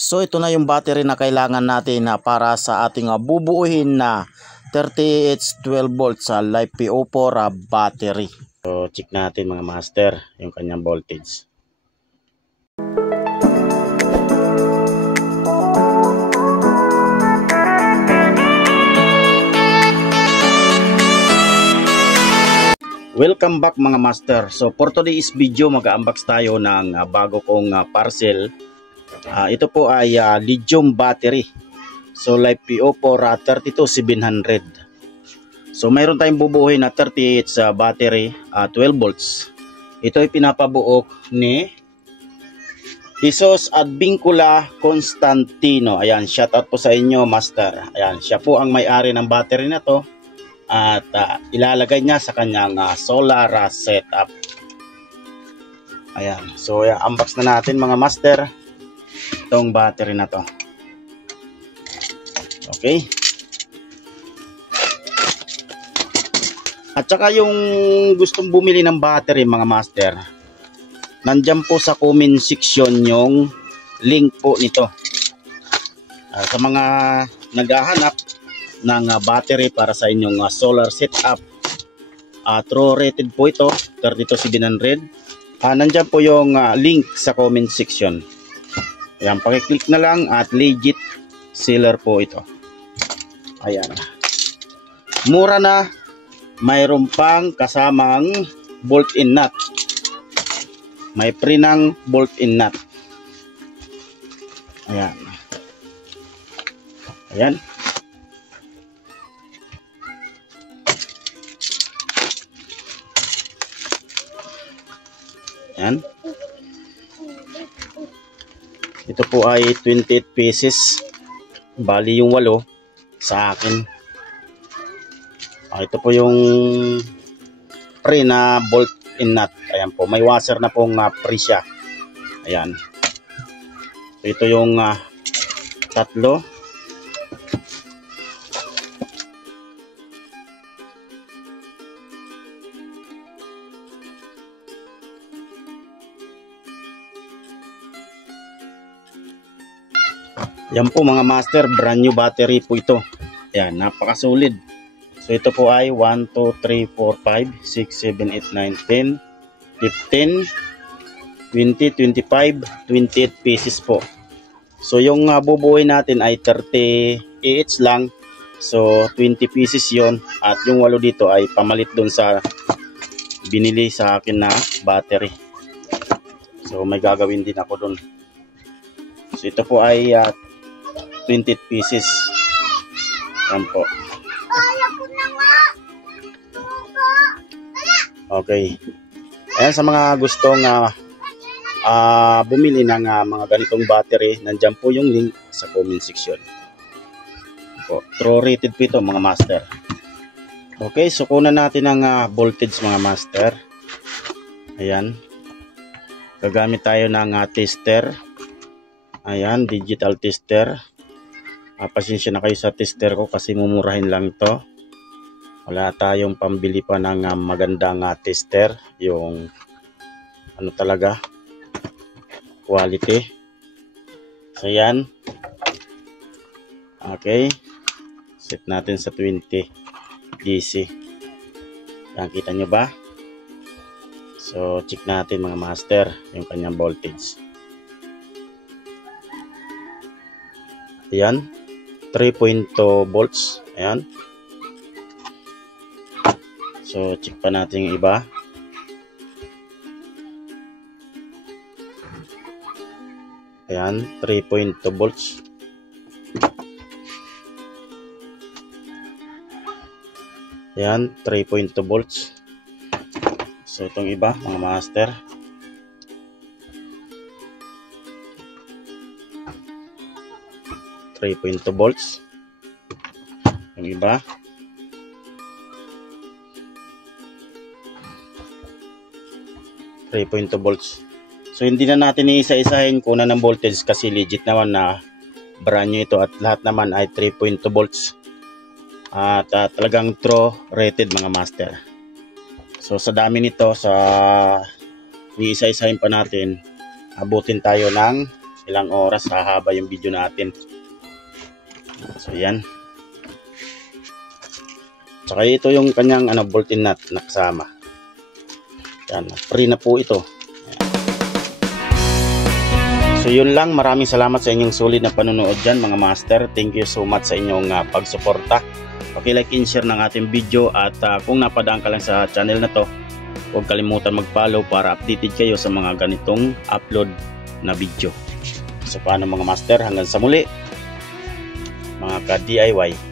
So ito na yung battery na kailangan natin para sa ating bubuuhin na 30Ah 12 volts sa LiFePO4 battery. So check natin mga master yung kanyang voltage. Welcome back mga master. So for today's video mag-unbox tayo ng bago kong parcel. Ito po ay lithium battery. So LiFePO4 32700. So mayroon tayong bubuuhin na 38 sa battery 12 volts. Ito ay pinapabuo ni Jesus Advincula Constantino. Ayan, shout out po sa inyo master. Ayan, siya po ang may-ari ng battery na to. At ilalagay niya sa kanyang solar setup. Ayan. So unbox na natin mga master itong battery na to. Okay. At saka yung gustong bumili ng battery mga master, nandyan po sa comment section yung link po nito. Sa mga naghahanap ng battery para sa inyong solar setup, true rated po ito 32700. Nandyan po yung link sa comment section. Ayan, pakiclick na lang at legit seller po ito. Ayan, mura na, mayroon pang kasamang bolt-in nut, may free ng bolt-in nut. Ayan, ayan. Yan. Ito po ay 28 pieces. Bali yung 8 sa akin. Ito po yung free na bolt-in nut. Ayan po. May washer na pong free siya. Ayan. Ito yung 3. Yan po mga master, brand new battery po ito. Ayan, napakasolid. So ito po ay 1, 2, 3, 4, 5, 6, 7, 8, 9, 10, 15, 20, 25, 28 pieces po. So yung bubuuin natin ay 30Ah lang. So 20 pieces yon. At yung 8 dito ay pamalit dun sa binili sa akin na battery. So may gagawin din ako dun. So ito po ay 20 pieces. Yan po. Okay. Ayan, sa mga gustong bumili ng mga ganitong battery, nandyan po yung link sa comment section. Po, true rated po ito mga master. Okay, so kunan natin ang voltage mga master. Ayan. Gagamit tayo ng tester. Ayan, digital tester. Pasensya na kayo sa tester ko kasi mumurahin lang ito. Wala tayong pambili pa ng magandang tester. Yung ano talaga, quality. So yan. Okay. Set natin sa 20 DC. Yan, kita nyo ba? So check natin mga master yung kanyang voltage. Ayan, 3.2 volts. Ayan. So check pa natin yung iba. Ayan, 3.2 volts. Ayan, 3.2 volts. So itong iba mga master, .2 volts. Yung iba .2 volts. So hindi na natin iisa-isahin kung ano ng voltage kasi legit naman na brand new ito at lahat naman ay 3.2 volts. At talagang true rated mga master. So sa dami nito, sa iisa-isahin pa natin, abutin tayo ng ilang oras hahaba yung video natin. So yan. Tsaka ito yung kanyang bolting nut na kasama. Yan, free na po ito. So yun lang, maraming salamat sa inyong sulit na panunood dyan mga master. Thank you so much sa inyong pagsuporta. Paki-like and share ng ating video at kung napadaan ka lang sa channel na to, huwag kalimutan mag-follow para updated kayo sa mga ganitong upload na video. So paano mga master, hanggang sa muli mga ka-DIY.